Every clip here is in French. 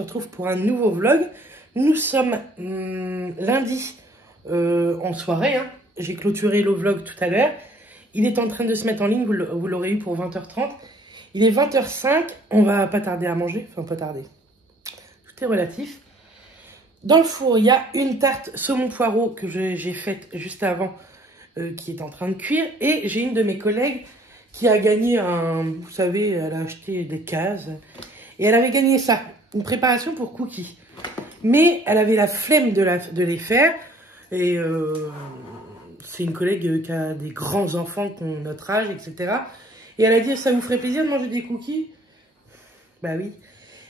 se retrouve pour un nouveau vlog. Nous sommes lundi en soirée, hein. J'ai clôturé le vlog tout à l'heure. Il est en train de se mettre en ligne, vous l'aurez eu pour 20h30. Il est 20h05, on va pas tarder à manger, enfin pas tarder. Tout est relatif. Dans le four, il y a une tarte saumon poireau que j'ai faite juste avant, qui est en train de cuire. Et j'ai une de mes collègues qui a gagné un... Vous savez, elle a acheté des cases. Et elle avait gagné ça, une préparation pour cookies. Mais elle avait la flemme de les faire. Et c'est une collègue qui a des grands enfants qui ont notre âge, etc. Et elle a dit, ça vous ferait plaisir de manger des cookies? Bah oui.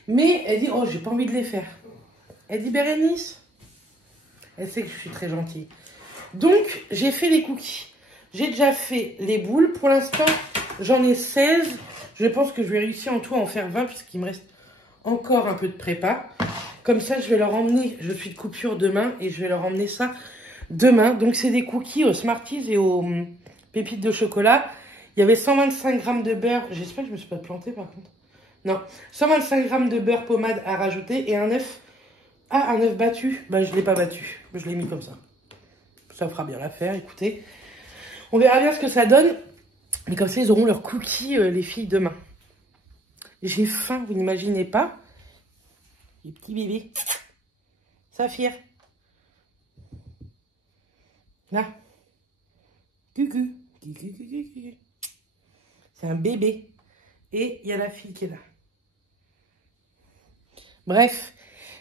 Mais elle dit, oh, j'ai pas envie de les faire. Elle dit, Bérénice, elle sait que je suis très gentille. Donc, j'ai fait les cookies. J'ai déjà fait les boules. Pour l'instant, j'en ai 16. Je pense que je vais réussir en tout à en faire 20 puisqu'il me reste encore un peu de prépa. Comme ça, je vais leur emmener, je suis de coupure demain et je vais leur emmener ça demain. Donc, c'est des cookies aux Smarties et aux pépites de chocolat. Il y avait 125 g de beurre. J'espère que je ne me suis pas plantée par contre. Non, 125 g de beurre pommade à rajouter et un œuf. Ah, un œuf battu. Bah, je ne l'ai pas battu. Je l'ai mis comme ça. Ça fera bien l'affaire, écoutez. On verra bien ce que ça donne. Mais comme ça, ils auront leurs cookies, les filles, demain. J'ai faim, vous n'imaginez pas. Les petits bébés. Saphir. Là. Cucu. C'est un bébé. Et il y a la fille qui est là. Bref.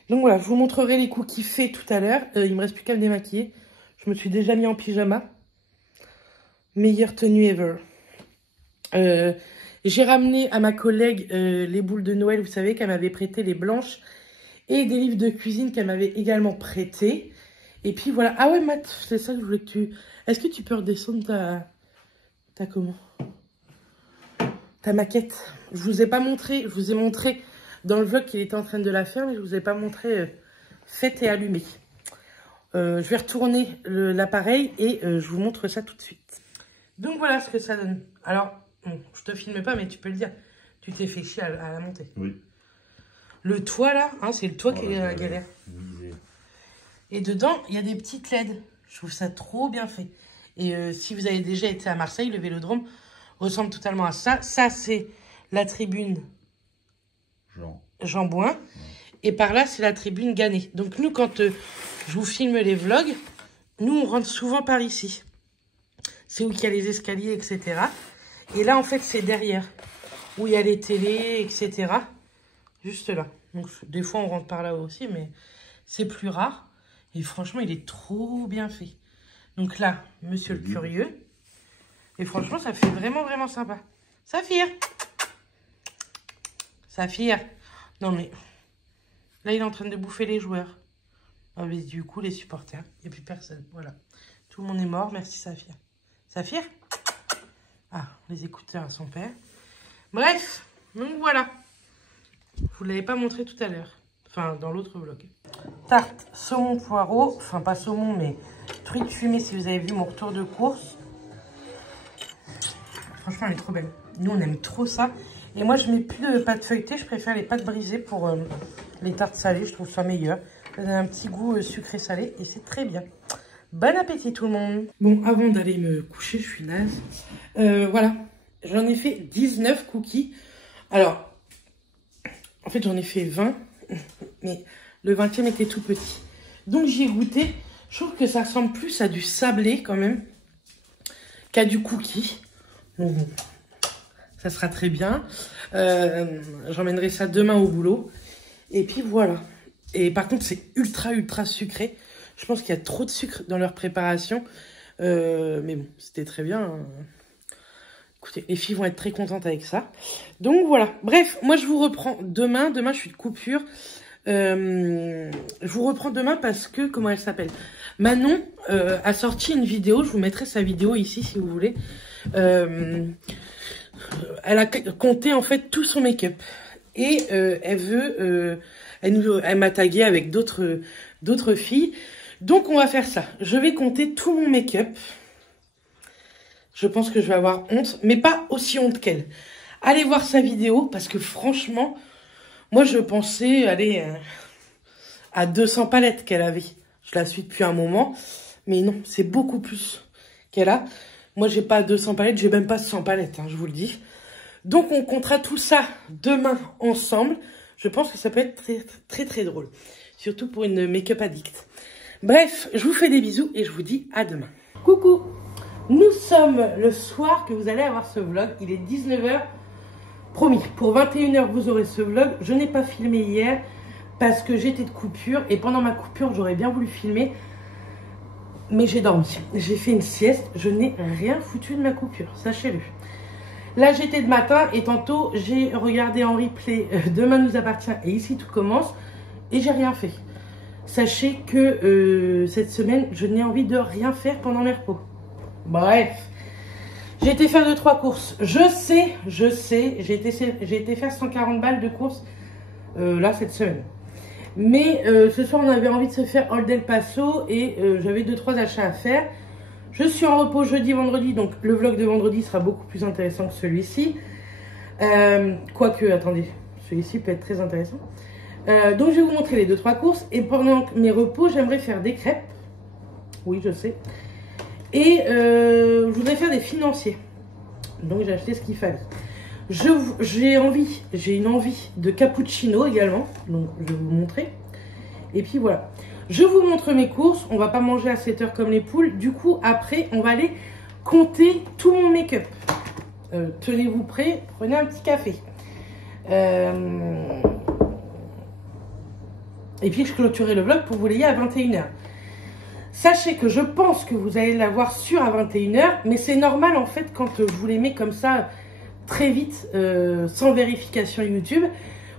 Donc voilà, je vous montrerai les cookies faits tout à l'heure. Il me reste plus qu'à me démaquiller. Je me suis déjà mis en pyjama. Meilleure tenue ever. J'ai ramené à ma collègue les boules de Noël, vous savez, qu'elle m'avait prêté, les blanches. Et des livres de cuisine qu'elle m'avait également prêté. Et puis voilà. Ah ouais, Matt, c'est ça que je voulais que tu... Est-ce que tu peux redescendre ta comment? Ta maquette. Je vous ai pas montré, je vous ai montré dans le vlog qu'il était en train de la faire, mais je vous ai pas montré faite et allumée. Je vais retourner l'appareil et je vous montre ça tout de suite. Donc voilà ce que ça donne. Alors, bon, je te filme pas, mais tu peux le dire. Tu t'es fait chier à la monter. Oui. Le toit là, hein, c'est le toit qui est la galère. Et dedans, il y a des petites LED. Je trouve ça trop bien fait. Et si vous avez déjà été à Marseille, le Vélodrome ressemble totalement à ça. Ça, c'est la tribune Jean Bouin. Ouais. Et par là, c'est la tribune Gannet. Donc nous, quand je vous filme les vlogs, nous, on rentre souvent par ici. C'est où il y a les escaliers, etc. Et là, en fait, c'est derrière. Où il y a les télés, etc. Juste là. Donc, des fois, on rentre par là aussi, mais c'est plus rare. Et franchement, il est trop bien fait. Donc là, monsieur le curieux. Et franchement, ça fait vraiment, vraiment sympa. Saphir. Saphir. Non, mais... Là, il est en train de bouffer les joueurs. Ah, mais du coup, les supporters. Il n'y a plus personne. Voilà. Tout le monde est mort. Merci, Saphir. Saphir? Ah, les écouteurs à son père. Bref, donc voilà. Je vous l'avais pas montré tout à l'heure. Enfin, dans l'autre vlog. Tarte saumon poireau. Enfin, pas saumon, mais truite fumée si vous avez vu mon retour de course. Franchement, elle est trop belle. Nous, on aime trop ça. Et moi, je mets plus de pâte feuilletée. Je préfère les pâtes brisées pour les tartes salées. Je trouve ça meilleur. Ça donne un petit goût sucré-salé et c'est très bien. Bon appétit tout le monde. Bon, avant d'aller me coucher, je suis naze. Voilà, j'en ai fait 19 cookies. Alors, en fait, j'en ai fait 20. Mais le 20e était tout petit. Donc, j'y ai goûté. Je trouve que ça ressemble plus à du sablé quand même qu'à du cookie. Bon, ça sera très bien. J'emmènerai ça demain au boulot. Et puis voilà. Et par contre, c'est ultra, ultra sucré. Je pense qu'il y a trop de sucre dans leur préparation. Mais bon, c'était très bien. Hein. Écoutez, les filles vont être très contentes avec ça. Donc voilà. Bref, moi je vous reprends demain. Demain, je suis de coupure. Je vous reprends demain parce que, comment elle s'appelle? Manon a sorti une vidéo. Je vous mettrai sa vidéo ici si vous voulez. Elle a compté en fait tout son make-up. Et elle veut... elle m'a tagué avec d'autres filles. Donc, on va faire ça. Je vais compter tout mon make-up. Je pense que je vais avoir honte, mais pas aussi honte qu'elle. Allez voir sa vidéo, parce que franchement, Moi, je pensais aller à 200 palettes qu'elle avait. Je la suis depuis un moment. Mais non, c'est beaucoup plus qu'elle a. Moi, j'ai pas 200 palettes, j'ai même pas 100 palettes, hein, je vous le dis. Donc, on comptera tout ça demain ensemble. Je pense que ça peut être très, très, très drôle. Surtout pour une make-up addict. Bref, je vous fais des bisous et je vous dis à demain. Coucou! Nous sommes le soir que vous allez avoir ce vlog. Il est 19 h. Promis, pour 21 h, vous aurez ce vlog. Je n'ai pas filmé hier parce que j'étais de coupure. Et pendant ma coupure, j'aurais bien voulu filmer. Mais j'ai dormi. J'ai fait une sieste. Je n'ai rien foutu de ma coupure, sachez-le. Là, j'étais de matin et tantôt, j'ai regardé en replay Demain nous appartient et Ici tout commence. Et j'ai rien fait. Sachez que cette semaine, je n'ai envie de rien faire pendant mes repos. Bref. J'ai été faire 2-3 courses. Je sais. J'ai été faire 140 balles de courses là cette semaine. Mais ce soir, on avait envie de se faire Old El Paso et j'avais 2-3 achats à faire. Je suis en repos jeudi, vendredi, donc le vlog de vendredi sera beaucoup plus intéressant que celui-ci. Quoique, attendez, celui-ci peut être très intéressant. Donc, je vais vous montrer les 2-3 courses. Et pendant mes repos, j'aimerais faire des crêpes. Oui, je sais. Et je voudrais faire des financiers. Donc, j'ai acheté ce qu'il fallait. J'ai une envie de cappuccino également. Donc, je vais vous montrer. Et puis, voilà. Je vous montre mes courses. On va pas manger à 7 h comme les poules. Du coup, après, on va aller compter tout mon make-up. Tenez-vous prêts. Prenez un petit café. Et puis, je clôturerai le vlog pour vous l'ayez à 21 h. Sachez que je pense que vous allez l'avoir sûr à 21 h. Mais c'est normal, en fait, quand je vous les mets comme ça, très vite, sans vérification YouTube.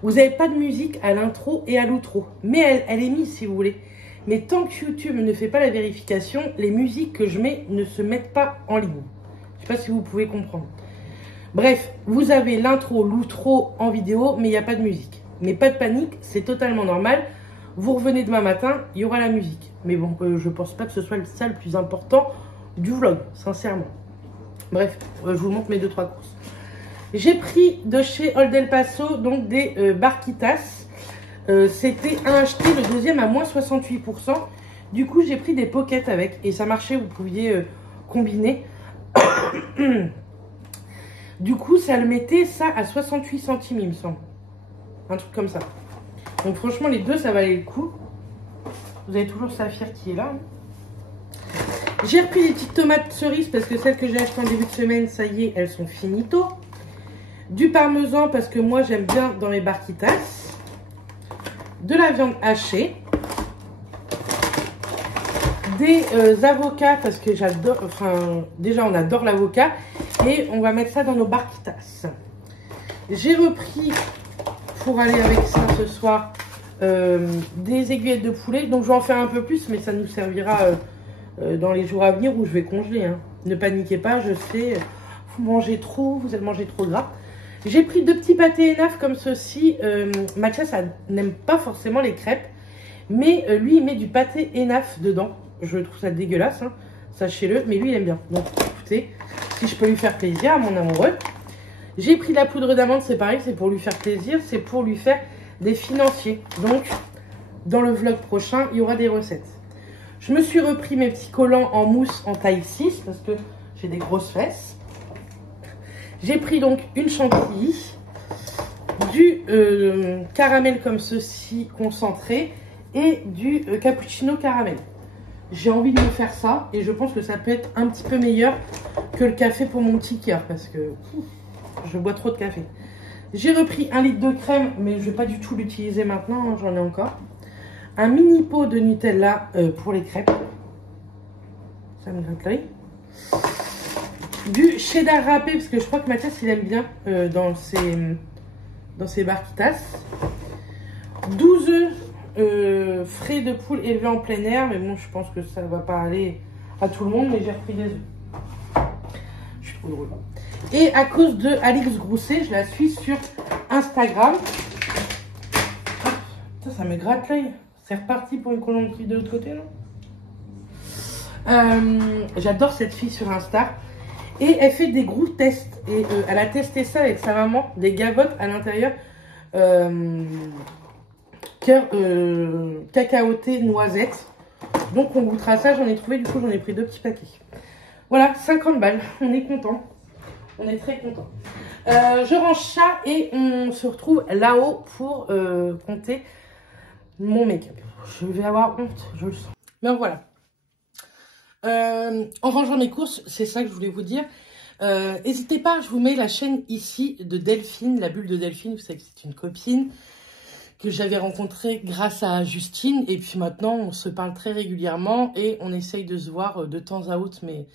Vous n'avez pas de musique à l'intro et à l'outro. Mais elle est mise, si vous voulez. Mais tant que YouTube ne fait pas la vérification, les musiques que je mets ne se mettent pas en ligne. Je ne sais pas si vous pouvez comprendre. Bref, vous avez l'intro, l'outro en vidéo, mais il n'y a pas de musique. Mais pas de panique, c'est totalement normal. Vous revenez demain matin, il y aura la musique. Mais bon, je ne pense pas que ce soit ça le plus important du vlog, sincèrement. Bref, je vous montre mes 2-3 courses. J'ai pris de chez Old El Paso, donc des Barquitas. C'était un acheté, le deuxième à moins 68%. Du coup, j'ai pris des pockets avec et ça marchait, vous pouviez combiner. Du coup, ça le mettait ça à 68 centimes, il me semble. Un truc comme ça. Donc franchement, les deux, ça valait le coup. Vous avez toujours Saphir qui est là. J'ai repris des petites tomates cerises parce que celles que j'ai achetées en début de semaine, ça y est, elles sont finito. Du parmesan parce que moi, j'aime bien dans les barquitas. De la viande hachée, des avocats parce que j'adore, enfin déjà on adore l'avocat et on va mettre ça dans nos barquitas. J'ai repris pour aller avec ça ce soir des aiguillettes de poulet, donc je vais en faire un peu plus mais ça nous servira dans les jours à venir où je vais congeler. Hein. Ne paniquez pas, je sais, vous mangez trop, vous allez manger trop gras. J'ai pris 2 petits pâtés Enaf comme ceci. Mathias n'aime pas forcément les crêpes. Mais lui, il met du pâté Enaf dedans. Je trouve ça dégueulasse, hein, sachez-le. Mais lui, il aime bien. Donc, écoutez, si je peux lui faire plaisir à mon amoureux. J'ai pris de la poudre d'amande, c'est pareil, c'est pour lui faire plaisir. C'est pour lui faire des financiers. Donc, dans le vlog prochain, il y aura des recettes. Je me suis repris mes petits collants en mousse en taille 6 parce que j'ai des grosses fesses. J'ai pris donc une chantilly, du caramel comme ceci concentré et du cappuccino caramel. J'ai envie de me faire ça et je pense que ça peut être un petit peu meilleur que le café pour mon petit cœur parce que je bois trop de café. J'ai repris 1 litre de crème mais je ne vais pas du tout l'utiliser maintenant, hein, j'en ai encore. Un mini pot de Nutella pour les crêpes. Ça me gratte l'œil. Du cheddar râpé, parce que je crois que Mathias il aime bien dans ses barquitas. 12 œufs frais de poule élevés en plein air, mais bon, je pense que ça ne va pas aller à tout le monde, mais j'ai repris des œufs. Je suis trop drôle. Et à cause de Alix Grousset, je la suis sur Instagram. Ça me gratte l'œil. C'est reparti pour une colomberie de l'autre côté, non? J'adore cette fille sur Insta. Et elle fait des gros tests. Et elle a testé ça avec sa maman, des gavottes à l'intérieur cacahuètes noisette. Donc on goûtera ça, j'en ai trouvé, du coup j'en ai pris 2 petits paquets. Voilà, 50 balles, on est content. On est très content. Je range ça et on se retrouve là-haut pour compter mon make-up. Je vais avoir honte, je le sens. Mais voilà. En rangeant mes courses, c'est ça que je voulais vous dire. N'hésitez pas, je vous mets la chaîne ici de Delphine, la bulle de Delphine. Vous savez que c'est une copine que j'avais rencontrée grâce à Justine. Et puis maintenant, on se parle très régulièrement et on essaye de se voir de temps à autre. Mais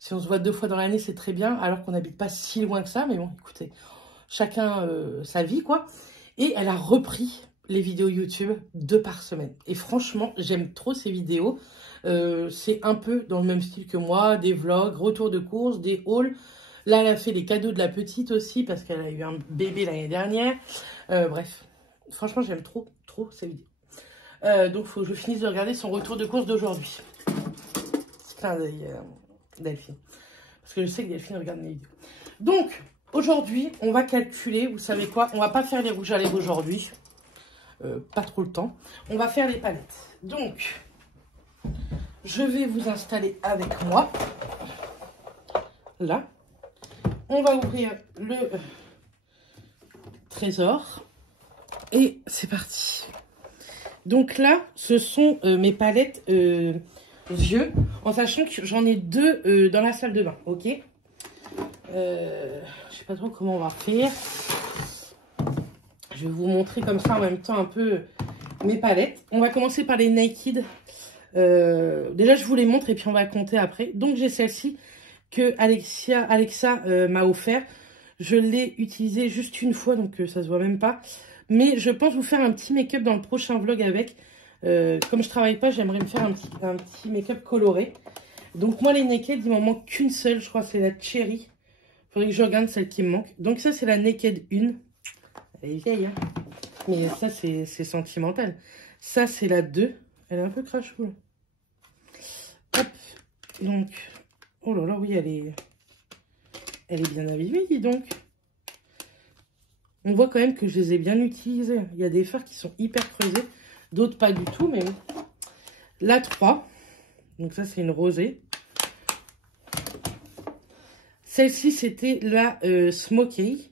si on se voit 2 fois dans l'année, c'est très bien. Alors qu'on n'habite pas si loin que ça. Mais bon, écoutez, chacun sa vie, quoi. Et elle a repris les vidéos YouTube 2 par semaine. Et franchement, j'aime trop ces vidéos. C'est un peu dans le même style que moi, des vlogs, retour de course, des hauls. Là, elle a fait les cadeaux de la petite aussi parce qu'elle a eu un bébé l'année dernière. Bref, franchement, j'aime trop ces vidéos. Donc, il faut que je finisse de regarder son retour de course d'aujourd'hui. Clin d'œil, Delphine. Parce que je sais que Delphine regarde mes vidéos. Donc, aujourd'hui, on va calculer, vous savez quoi? On va pas faire les rouges à lèvres aujourd'hui. Pas trop le temps. On va faire les palettes. Donc, je vais vous installer avec moi. Là. On va ouvrir le trésor. Et c'est parti. Donc là, ce sont mes palettes yeux. En sachant que j'en ai 2 dans la salle de bain. Ok. Je sais pas trop comment on va faire. Je vais vous montrer comme ça en même temps un peu mes palettes. On va commencer par les Naked. Déjà, je vous les montre et puis on va compter après. Donc, j'ai celle-ci que Alexa m'a offert. Je l'ai utilisée juste une fois, donc ça se voit même pas. Mais je pense vous faire un petit make-up dans le prochain vlog avec. Comme je travaille pas, j'aimerais me faire un petit make-up coloré. Donc, moi, les Naked, il m'en manque qu'une seule. Je crois que c'est la Cherry. Faudrait que je regarde celle qui me manque. Donc, ça, c'est la Naked 1. Elle est vieille, hein. Mais ça, c'est sentimental. Ça, c'est la 2. Elle est un peu crachou. Hop. Donc, oh là là, oui, elle est bien abîmée, dis donc. On voit quand même que je les ai bien utilisées. Il y a des fards qui sont hyper creusés. D'autres pas du tout, mais la 3. Donc ça, c'est une rosée. Celle-ci, c'était la Smoky.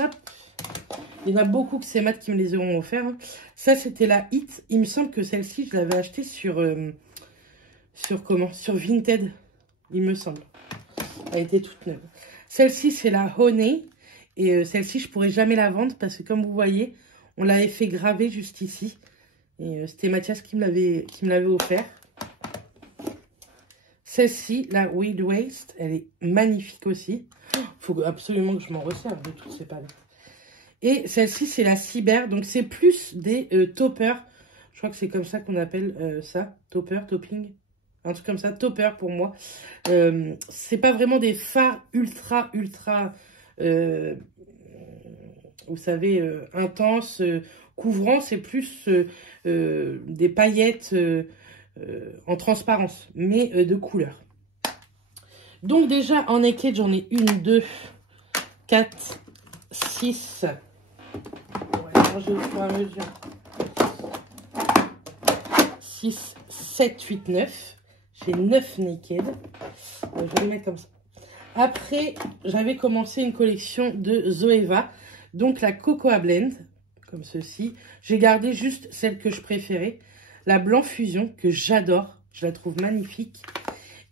Hop. Il y en a beaucoup que c'est Matt qui me les ont offert. Hein. Ça, c'était la Hit. Il me semble que celle-ci, je l'avais achetée sur Vinted. Il me semble. Elle était toute neuve. Celle-ci, c'est la Honey. Et celle-ci, je pourrais jamais la vendre parce que comme vous voyez, on l'avait fait graver juste ici. Et c'était Mathias qui me l'avait offert. Celle-ci, la Weed Waste, elle est magnifique aussi. Il faut absolument que je m'en resserve de toutes ces palettes. Et celle-ci, c'est la Cyber. Donc, c'est plus des toppers. Je crois que c'est comme ça qu'on appelle ça. Topper, topping. Un truc comme ça. Topper pour moi. C'est pas vraiment des fards ultra, vous savez, intenses, couvrants. C'est plus des paillettes en transparence, mais de couleur. Donc, déjà, en naked, j'en ai 1, 2, 4, 6. Au fur et à mesure. 6, 7, 8, 9. J'ai 9 naked. Je vais les mettre comme ça. Après, j'avais commencé une collection de Zoeva. Donc, la Cocoa Blend, comme ceci. J'ai gardé juste celle que je préférais. La Blanc Fusion, que j'adore. Je la trouve magnifique.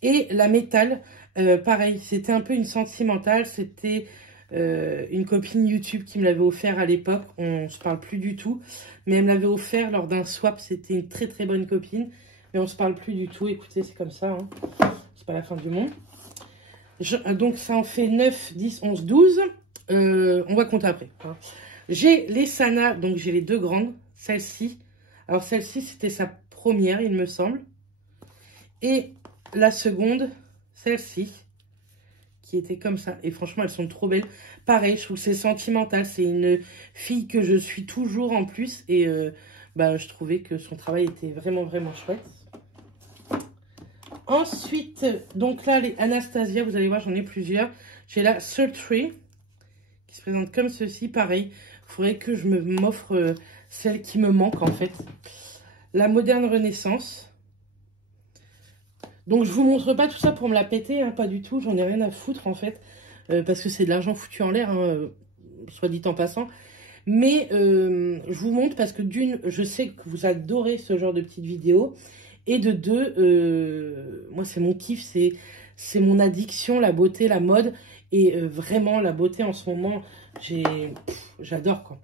Et la Métal, pareil. C'était un peu une sentimentale. C'était... une copine YouTube qui me l'avait offert à l'époque. On se parle plus du tout. Mais elle me l'avait offert lors d'un swap. C'était une très très bonne copine. Mais on se parle plus du tout. Écoutez, c'est comme ça. Hein. C'est pas la fin du monde. Donc ça en fait 9, 10, 11, 12. On va compter après. Hein. J'ai les Sana. Donc j'ai les 2 grandes. Celle-ci. Alors celle-ci c'était sa première il me semble. Et la seconde, celle-ci. Qui était comme ça. Et franchement, elles sont trop belles. Pareil, je trouve que c'est sentimental. C'est une fille que je suis toujours en plus. Et je trouvais que son travail était vraiment, vraiment chouette. Ensuite, donc là, les Anastasia, vous allez voir, j'en ai plusieurs. J'ai la Sultry, qui se présente comme ceci. Pareil, il faudrait que je m'offre celle qui me manque en fait. La Moderne Renaissance. Donc je vous montre pas tout ça pour me la péter, hein, pas du tout. J'en ai rien à foutre en fait. Parce que c'est de l'argent foutu en l'air, hein, soit dit en passant. Mais je vous montre parce que d'une, je sais que vous adorez ce genre de petites vidéos. Et de deux, moi c'est mon kiff, c'est mon addiction, la beauté, la mode. Et vraiment la beauté en ce moment, j'adore quoi.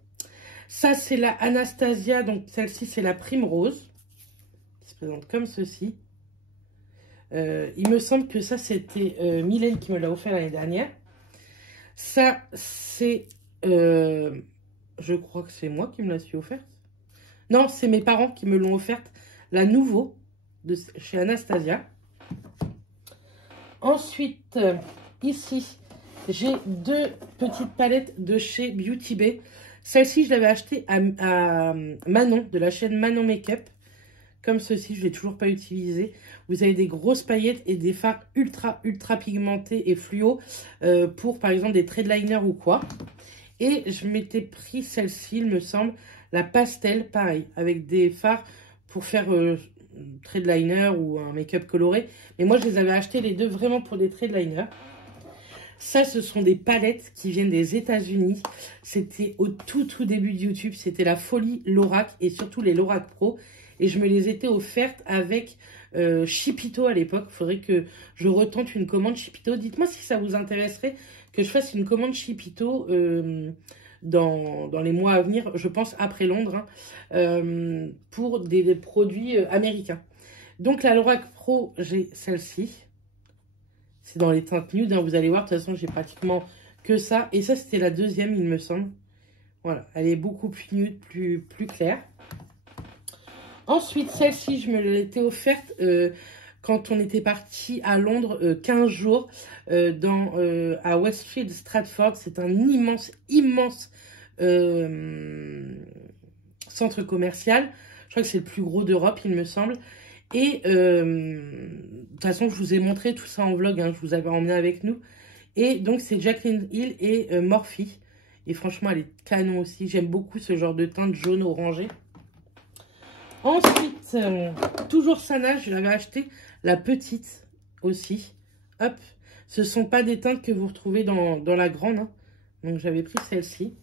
Ça c'est la Anastasia, donc celle-ci c'est la Primrose. Qui se présente comme ceci. Il me semble que ça c'était Mylène qui me l'a offert l'année dernière. Ça c'est... je crois que c'est moi qui me la suis offerte. Non, c'est mes parents qui me l'ont offerte. La Nouveau, de chez Anastasia. Ensuite, ici, j'ai deux petites palettes de chez Beauty Bay. Celle-ci, je l'avais achetée à Manon, de la chaîne Manon Makeup. Comme ceci, je ne l'ai toujours pas utilisé. Vous avez des grosses paillettes et des fards ultra pigmentés et fluo pour, par exemple, des traits de liner ou quoi. Et je m'étais pris celle-ci, il me semble, la pastel, pareil, avec des fards pour faire traits de liner ou un make-up coloré. Mais moi, je les avais achetés les deux vraiment pour des traits de liner. Ça, ce sont des palettes qui viennent des États-Unis. C'était au tout début de YouTube. C'était la folie Lorac et surtout les Lorac Pro. Et je me les étais offertes avec Chipito à l'époque. Il faudrait que je retente une commande Chipito. Dites-moi si ça vous intéresserait que je fasse une commande Chipito dans les mois à venir, je pense après Londres, hein, pour des produits américains. Donc la Lorac Pro, j'ai celle-ci. C'est dans les teintes nude, hein, vous allez voir, de toute façon j'ai pratiquement que ça. Et ça c'était la deuxième il me semble. Voilà, elle est beaucoup plus nude, plus claire. Ensuite celle-ci je me l'étais offerte quand on était parti à Londres 15 jours à Westfield Stratford. C'est un immense centre commercial. Je crois que c'est le plus gros d'Europe, il me semble. Et de toute façon, je vous ai montré tout ça en vlog, hein, je vous avais emmené avec nous. Et donc, c'est Jaclyn Hill et Morphe. Et franchement, elle est canon aussi. J'aime beaucoup ce genre de teinte jaune orangé. Ensuite, toujours Sana, je l'avais acheté. La petite aussi. Hop. Ce ne sont pas des teintes que vous retrouvez dans la grande. Hein. Donc, j'avais pris celle-ci.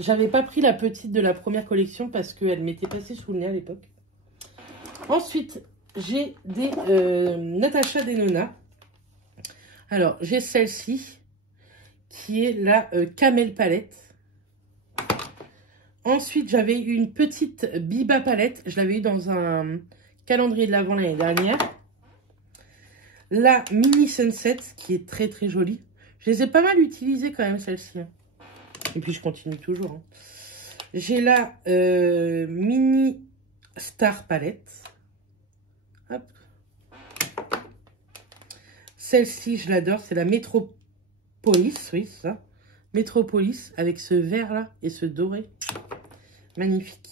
J'avais pas pris la petite de la première collection parce qu'elle m'était passée sous le nez à l'époque. Ensuite, j'ai des Natasha Denona. Alors, j'ai celle-ci qui est la Camel Palette. Ensuite, j'avais eu une petite Biba Palette. Je l'avais eu dans un calendrier de l'Avent l'année dernière. La Mini Sunset qui est très jolie. Je les ai pas mal utilisées quand même, celle-ci. Et puis, je continue toujours. Hein. J'ai la Mini Star Palette. Hop. Celle-ci, je l'adore. C'est la Metropolis. Oui, c'est ça. Metropolis avec ce vert là et ce doré. Magnifique.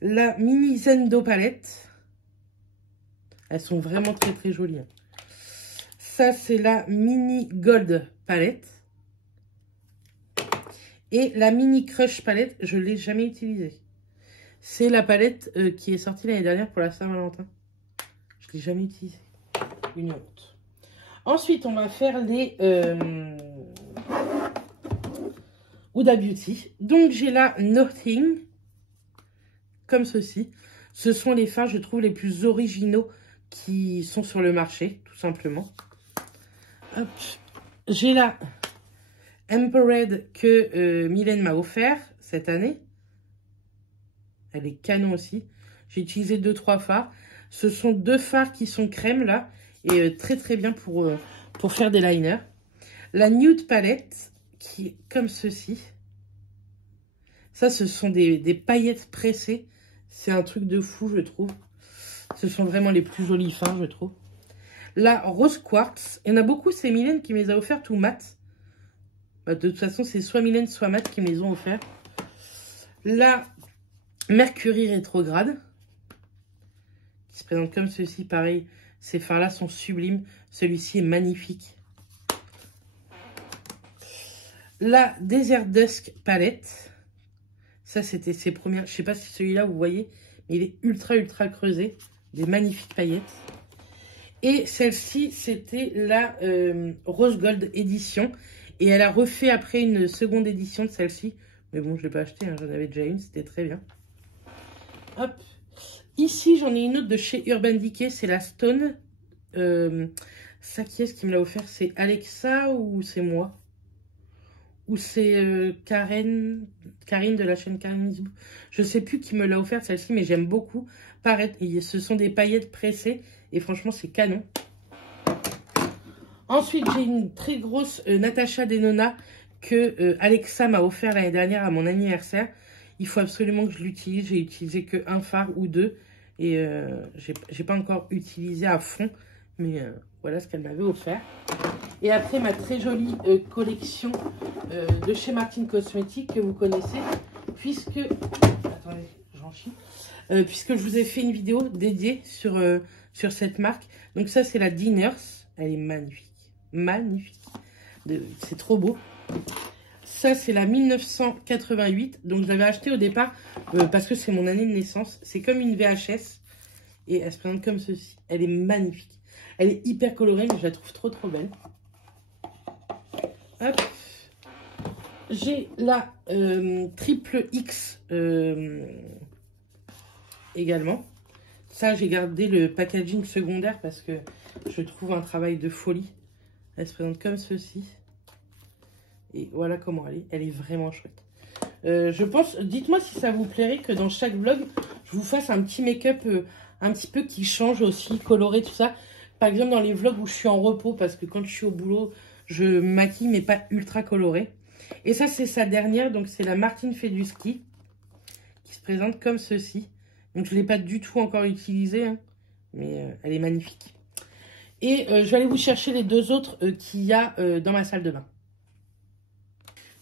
La Mini Zendo Palette. Elles sont vraiment très jolies. Hein. Ça, c'est la Mini Gold Palette. Et la Mini Crush Palette, je ne l'ai jamais utilisée. C'est la palette qui est sortie l'année dernière pour la Saint-Valentin. Je ne l'ai jamais utilisée. Une honte. Ensuite, on va faire les Huda Beauty. Donc, j'ai la Nothing. Comme ceci. Ce sont les fards, je trouve, les plus originaux qui sont sur le marché, tout simplement. J'ai la Empowered que Mylène m'a offert cette année. Elle est canon aussi. J'ai utilisé 2-3 fards. Ce sont 2 fards qui sont crème là. Et très bien pour faire des liners. La Nude Palette qui est comme ceci. Ça, ce sont des paillettes pressées. C'est un truc de fou, je trouve. Ce sont vraiment les plus jolis fards, je trouve. La Rose Quartz. Il y en a beaucoup, c'est Mylène qui me les a offertes tout mat. Bah, de toute façon, c'est soit Mylène, soit Matt qui me les ont offerts. La Mercury Rétrograde. Qui se présente comme ceci, pareil. Ces fards-là sont sublimes. Celui-ci est magnifique. la Desert Dusk palette. Ça, c'était ses premières. Je sais pas si celui-là, vous voyez, mais il est ultra creusé. Des magnifiques paillettes. Et celle-ci, c'était la Rose Gold édition. Et elle a refait après une seconde édition de celle-ci. Mais bon, je ne l'ai pas acheté, hein, j'en avais déjà une, c'était très bien. Hop. Ici, j'en ai une autre de chez Urban Decay, c'est la Stone. Ça, qui est-ce qui me l'a offert? C'est Alexa ou c'est moi? Ou c'est Karine de la chaîne Karine. Je ne sais plus qui me l'a offert celle-ci, mais j'aime beaucoup. Pareil, ce sont des paillettes pressées et franchement, c'est canon. Ensuite, j'ai une très grosse Natasha Denona que Alexa m'a offert l'année dernière à mon anniversaire. Il faut absolument que je l'utilise. J'ai utilisé que un phare ou deux et j'ai pas encore utilisé à fond, mais voilà ce qu'elle m'avait offert. Et après, ma très jolie collection de chez Martin Cosmetics que vous connaissez, puisque... Attendez, j'en chie. Puisque je vous ai fait une vidéo dédiée sur cette marque. Donc ça, c'est la Dinners. Elle est magnifique. Magnifique. C'est trop beau. Ça, c'est la 1988. Donc, je l'avais acheté au départ parce que c'est mon année de naissance. C'est comme une VHS. Et elle se présente comme ceci. Elle est magnifique. Elle est hyper colorée, mais je la trouve trop belle. Hop. J'ai la triple X également. Ça, j'ai gardé le packaging secondaire parce que je trouve un travail de folie. Elle se présente comme ceci. Et voilà comment elle est. Elle est vraiment chouette. Je pense, dites-moi si ça vous plairait que dans chaque vlog, je vous fasse un petit make-up un petit peu qui change aussi, coloré, tout ça. Par exemple, dans les vlogs où je suis en repos, parce que quand je suis au boulot, je maquille, mais pas ultra coloré. Et ça, c'est sa dernière, donc c'est la Martine Feduski, qui se présente comme ceci. Donc, je ne l'ai pas du tout encore utilisée, hein, mais elle est magnifique. Et je vais aller vous chercher les deux autres qu'il y a dans ma salle de bain.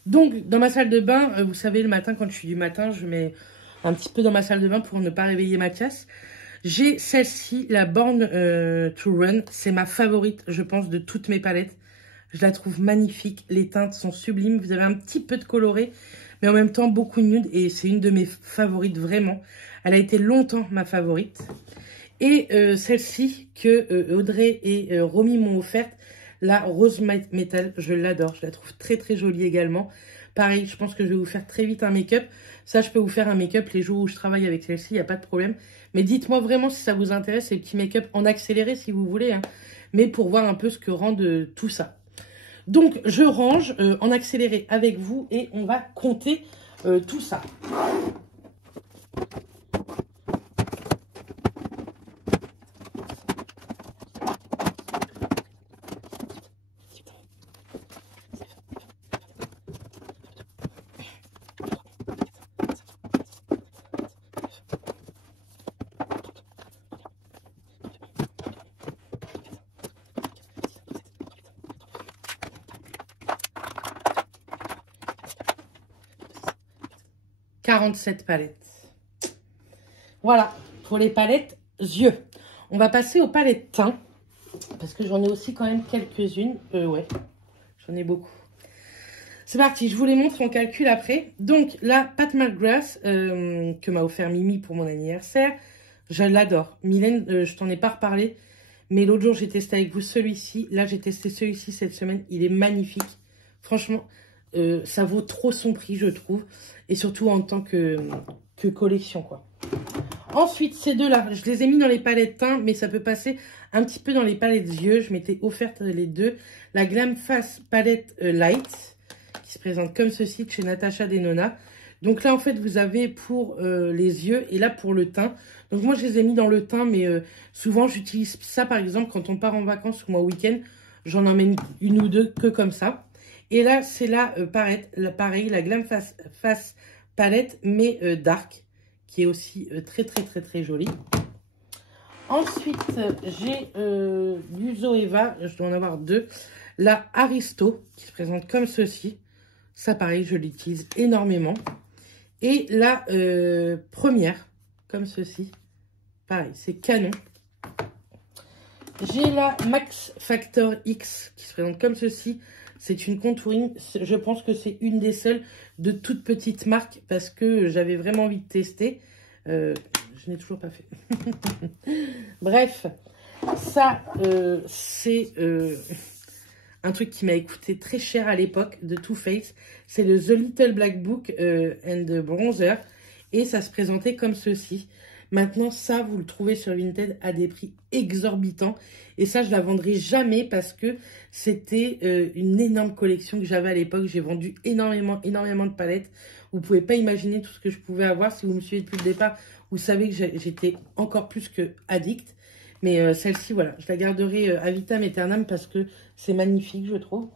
Donc, dans ma salle de bain, vous savez, le matin, quand je suis du matin, je mets un petit peu dans ma salle de bain pour ne pas réveiller Mathias. J'ai celle-ci, la Born to Run. C'est ma favorite, je pense, de toutes mes palettes. Je la trouve magnifique. Les teintes sont sublimes. Vous avez un petit peu de coloré, mais en même temps, beaucoup de nude. Et c'est une de mes favorites, vraiment. Elle a été longtemps ma favorite. Et celle-ci que Audrey et Romy m'ont offerte, la Rose Metal, je l'adore. Je la trouve très jolie également. Pareil, je pense que je vais vous faire très vite un make-up. Ça, je peux vous faire un make-up les jours où je travaille avec celle-ci, il n'y a pas de problème. Mais dites-moi vraiment si ça vous intéresse, ces petits make-up en accéléré si vous voulez. Hein. Mais pour voir un peu ce que rend tout ça. Donc, je range en accéléré avec vous et on va compter tout ça. « 47 palettes. Voilà, pour les palettes yeux. On va passer aux palettes teint. Parce que j'en ai aussi quand même quelques-unes. Ouais, j'en ai beaucoup. C'est parti, je vous les montre en calcul après. Donc, la Pat McGrath que m'a offert Mimi pour mon anniversaire. Je l'adore. Mylène, je t'en ai pas reparlé. Mais l'autre jour, j'ai testé avec vous celui-ci. Là, j'ai testé celui-ci cette semaine. Il est magnifique. Franchement, ça vaut trop son prix, je trouve. Et surtout en tant que collection, quoi. Ensuite, ces deux-là, je les ai mis dans les palettes teint, mais ça peut passer un petit peu dans les palettes yeux. Je m'étais offerte les deux. La Glam Face Palette Light, qui se présente comme ceci, de chez Natasha Denona. Donc là, en fait, vous avez pour les yeux et là pour le teint. Donc moi, je les ai mis dans le teint, mais souvent, j'utilise ça, par exemple, quand on part en vacances ou en week-end. J'en emmène une ou deux que comme ça. Et là, c'est là, pareil, la Glam Face Palette, mais dark, qui est aussi très jolie. Ensuite, j'ai du Zoeva, je dois en avoir deux. La Aristo, qui se présente comme ceci. Ça, pareil, je l'utilise énormément. Et la première, comme ceci. Pareil, c'est canon. J'ai la Max Factor X qui se présente comme ceci. C'est une contouring. Je pense que c'est une des seules de toute petite marque parce que j'avais vraiment envie de tester. Je n'ai toujours pas fait. Bref, ça, c'est un truc qui m'a coûté très cher à l'époque de Too Faced. C'est le The Little Black Book and Bronzer. Et ça se présentait comme ceci. Maintenant, ça, vous le trouvez sur Vinted à des prix exorbitants. Et ça, je la vendrai jamais parce que c'était une énorme collection que j'avais à l'époque. J'ai vendu énormément de palettes. Vous pouvez pas imaginer tout ce que je pouvais avoir. Si vous me suivez depuis le départ, vous savez que j'étais encore plus que addict. Mais celle-ci, voilà, je la garderai à vitam aeternam parce que c'est magnifique, je trouve.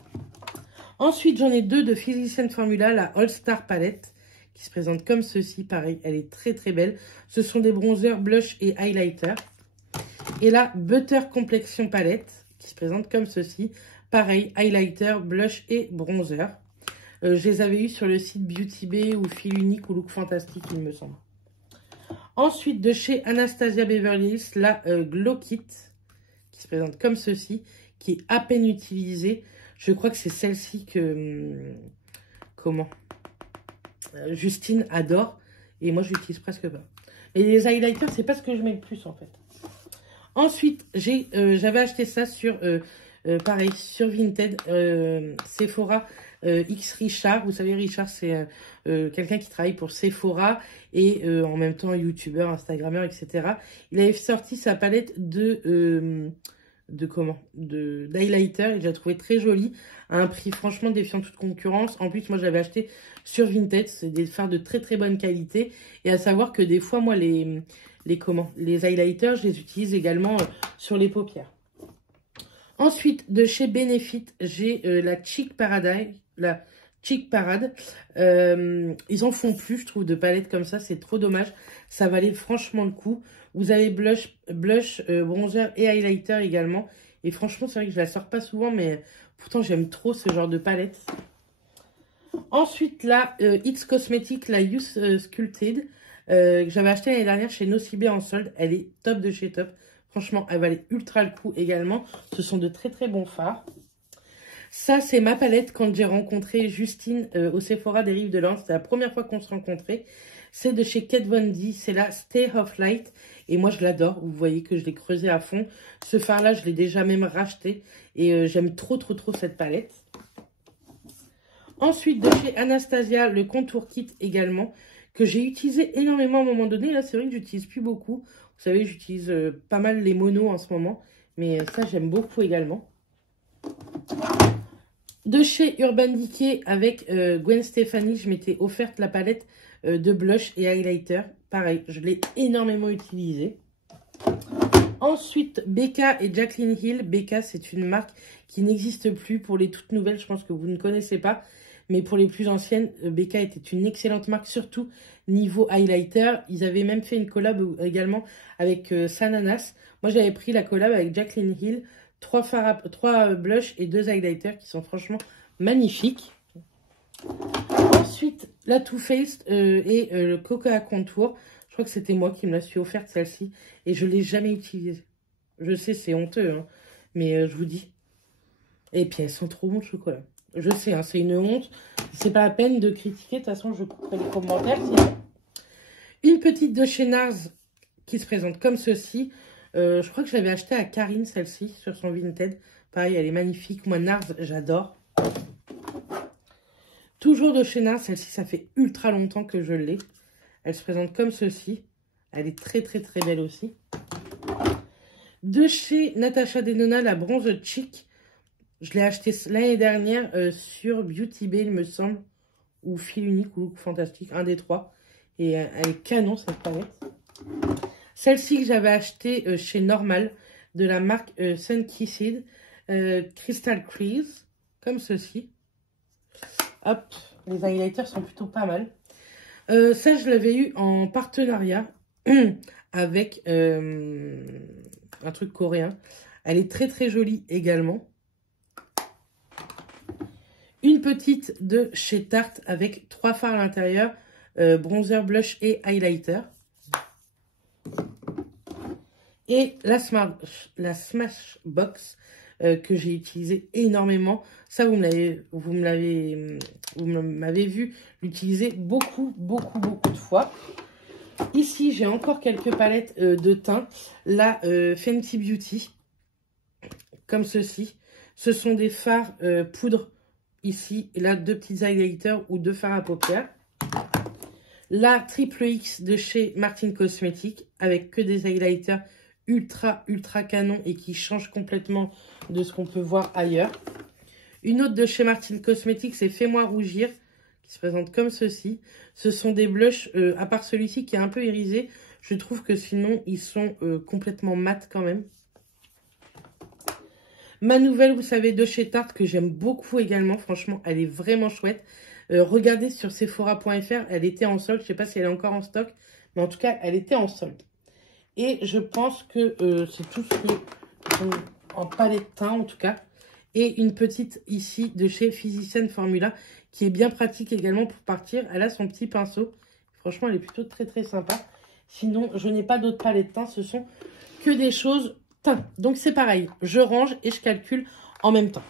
Ensuite, j'en ai deux de Physicians Formula, la All Star Palette, qui se présente comme ceci. Pareil, elle est très très belle. Ce sont des bronzers, blush et highlighter. Et la Butter Complexion Palette, qui se présente comme ceci. Pareil, highlighter, blush et bronzer. Je les avais eu sur le site Beauty Bay ou Fil Unique ou Look Fantastique, il me semble. Ensuite, de chez Anastasia Beverly Hills, la Glow Kit, qui se présente comme ceci, qui est à peine utilisée. Je crois que c'est celle-ci que... Justine adore. Et moi, je l'utilise presque pas. Et les highlighters, c'est pas ce que je mets le plus, en fait. Ensuite, j'avais acheté ça sur... pareil, sur Vinted, Sephora X Richard. Vous savez, Richard, c'est quelqu'un qui travaille pour Sephora et en même temps youtubeur, instagrammeur, etc. Il avait sorti sa palette d'highlighter et je l'ai trouvé très jolie à un prix franchement défiant toute concurrence. En plus, moi, je l'avais acheté sur Vinted. C'est des fards de très très bonne qualité. Et à savoir que des fois, moi, les highlighters, je les utilise également sur les paupières. Ensuite, de chez Benefit, j'ai la Cheek Parade. Ils en font plus, je trouve, de palettes comme ça. C'est trop dommage. Ça valait franchement le coup. Vous avez blush, bronzer et highlighter également. Et franchement, c'est vrai que je la sors pas souvent, mais pourtant, j'aime trop ce genre de palette. Ensuite, la It's Cosmetics, la Youth Sculpted, que j'avais acheté l'année dernière chez Nocibé en solde. Elle est top de chez top. Franchement, elle valait ultra le coup également. Ce sont de très très bons fards. Ça, c'est ma palette quand j'ai rencontré Justine au Sephora des Rives de Lens. C'était la première fois qu'on se rencontrait. C'est de chez Kat Von D. C'est la Stay of Light. Et moi, je l'adore. Vous voyez que je l'ai creusé à fond. Ce fard-là, je l'ai déjà même racheté. Et j'aime trop cette palette. Ensuite, de chez Anastasia, le Contour Kit également. Que j'ai utilisé énormément à un moment donné. Là, c'est vrai que j'utilise plus beaucoup. Vous savez, j'utilise pas mal les monos en ce moment. Mais ça, j'aime beaucoup également. De chez Urban Decay, avec Gwen Stefani, je m'étais offerte la palette de blush et highlighter. Pareil, je l'ai énormément utilisée. Ensuite, Becca et Jaclyn Hill. Becca, c'est une marque qui n'existe plus. Pour les toutes nouvelles, je pense que vous ne connaissez pas. Mais pour les plus anciennes, Becca était une excellente marque, surtout niveau highlighter. Ils avaient même fait une collab également avec Sananas. Moi, j'avais pris la collab avec Jaclyn Hill. 3 blushs et 2 highlighters qui sont franchement magnifiques. Ensuite, la Too Faced et le Cocoa Contour. Je crois que c'était moi qui me la suis offerte, celle-ci. Et je ne l'ai jamais utilisée. Je sais, c'est honteux, hein, mais je vous dis. Et puis, elles sont trop bonnes, chocolat. Je sais, hein, c'est une honte. C'est pas la peine de critiquer. De toute façon, je couperai les commentaires. Sinon. Une petite de chez Nars qui se présente comme ceci. Je crois que je l'avais acheté à Karine, celle-ci, sur son Vinted. Pareil, elle est magnifique. Moi, Nars, j'adore. Toujours de chez Nars, celle-ci, ça fait ultra longtemps que je l'ai. Elle se présente comme ceci. Elle est très belle aussi. De chez Natasha Denona, la Bronze Cheek. Je l'ai acheté l'année dernière sur Beauty Bay, il me semble. Ou Fil Unique ou Look Fantastique, un des trois. Et elle est canon, cette palette. Celle-ci que j'avais achetée chez Normal, de la marque Sunkissed, Crystal Crease, comme ceci. Hop, les highlighters sont plutôt pas mal. Ça, je l'avais eu en partenariat avec un truc coréen. Elle est très jolie également. Une petite de chez Tarte avec 3 fards à l'intérieur, bronzer, blush et highlighter. Et la Smashbox que j'ai utilisé énormément. Ça, vous m'avez vu l'utiliser beaucoup de fois. Ici, j'ai encore quelques palettes de teint. La Fenty Beauty, comme ceci. Ce sont des fards poudre ici. Et là, 2 petits highlighters ou 2 fards à paupières. La Triple X de chez Martin Cosmetics avec que des highlighters ultra canon et qui changent complètement de ce qu'on peut voir ailleurs. Une autre de chez Martin Cosmetics, c'est Fais-moi rougir, qui se présente comme ceci. Ce sont des blushs, à part celui-ci qui est un peu irisé, je trouve que sinon ils sont complètement mat quand même. Ma nouvelle, vous savez, de chez Tarte, que j'aime beaucoup également, franchement, elle est vraiment chouette. Regardez sur Sephora.fr, elle était en solde, je ne sais pas si elle est encore en stock, mais en tout cas, elle était en solde. Et je pense que c'est tout ce qui est en palette de teint, en tout cas. Et une petite ici de chez Physician Formula, qui est bien pratique également pour partir. Elle a son petit pinceau. Franchement, elle est plutôt très sympa. Sinon, je n'ai pas d'autres palettes de teint. Ce sont que des choses teint. Donc, c'est pareil. Je range et je calcule en même temps.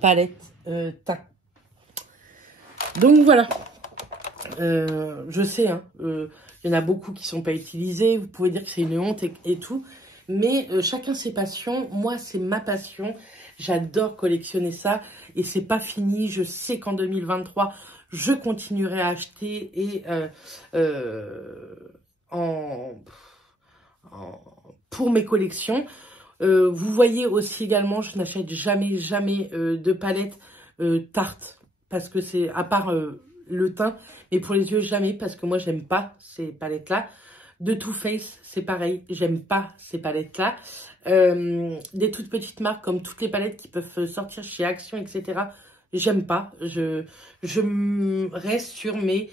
Palettes teint. Donc voilà, je sais, hein, y en a beaucoup qui sont pas utilisés, vous pouvez dire que c'est une honte et tout, mais chacun ses passions. Moi c'est ma passion, j'adore collectionner ça et c'est pas fini. Je sais qu'en 2023 je continuerai à acheter et pour mes collections. Vous voyez aussi également, je n'achète jamais de palettes Tarte, parce que c'est, à part le teint, mais pour les yeux, jamais, parce que moi, j'aime pas ces palettes-là. De Too Faced, c'est pareil, j'aime pas ces palettes-là. Des toutes petites marques, comme toutes les palettes qui peuvent sortir chez Action, etc., j'aime pas. Je reste sur mes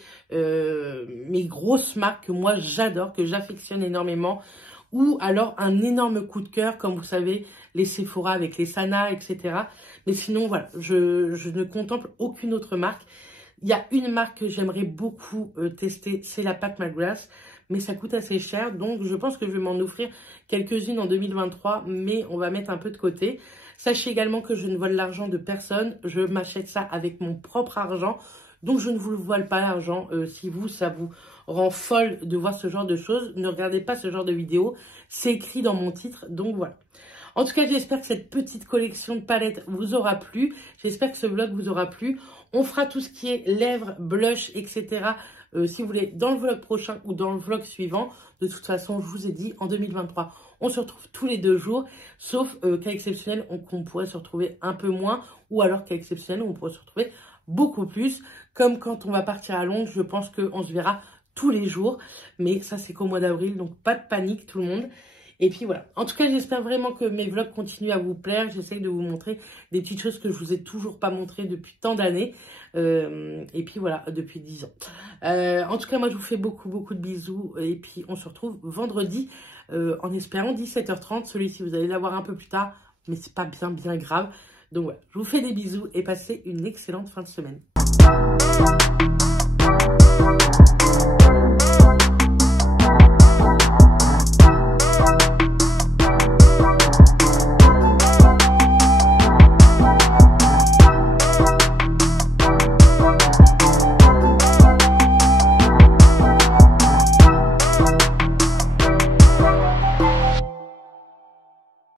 grosses marques que moi, j'adore, que j'affectionne énormément. Ou alors un énorme coup de cœur, comme vous savez, les Sephora avec les Sana, etc. Mais sinon, voilà, je ne contemple aucune autre marque. Il y a une marque que j'aimerais beaucoup tester, c'est la Pat McGrath, mais ça coûte assez cher. Donc, je pense que je vais m'en offrir quelques-unes en 2023, mais on va mettre un peu de côté. Sachez également que je ne vole l'argent de personne. Je m'achète ça avec mon propre argent. Donc, je ne vous vole pas l'argent. Si vous, ça vous rend folle de voir ce genre de choses, ne regardez pas ce genre de vidéos. C'est écrit dans mon titre. Donc, voilà. En tout cas, j'espère que cette petite collection de palettes vous aura plu. J'espère que ce vlog vous aura plu. On fera tout ce qui est lèvres, blush, etc. Si vous voulez, dans le vlog prochain ou dans le vlog suivant. De toute façon, je vous ai dit, en 2023, on se retrouve tous les 2 jours. Sauf cas exceptionnel, on pourrait se retrouver un peu moins. Ou alors cas exceptionnel, on pourrait se retrouver beaucoup plus. Comme quand on va partir à Londres, je pense qu'on se verra tous les jours. Mais ça, c'est qu'au mois d'avril, donc pas de panique tout le monde. Et puis voilà. En tout cas, j'espère vraiment que mes vlogs continuent à vous plaire. J'essaye de vous montrer des petites choses que je vous ai toujours pas montrées depuis tant d'années. Et puis voilà, depuis 10 ans. En tout cas, moi, je vous fais beaucoup de bisous. Et puis, on se retrouve vendredi en espérant 17h30. Celui-ci, vous allez l'avoir un peu plus tard. Mais c'est pas bien grave. Donc voilà, je vous fais des bisous et passez une excellente fin de semaine.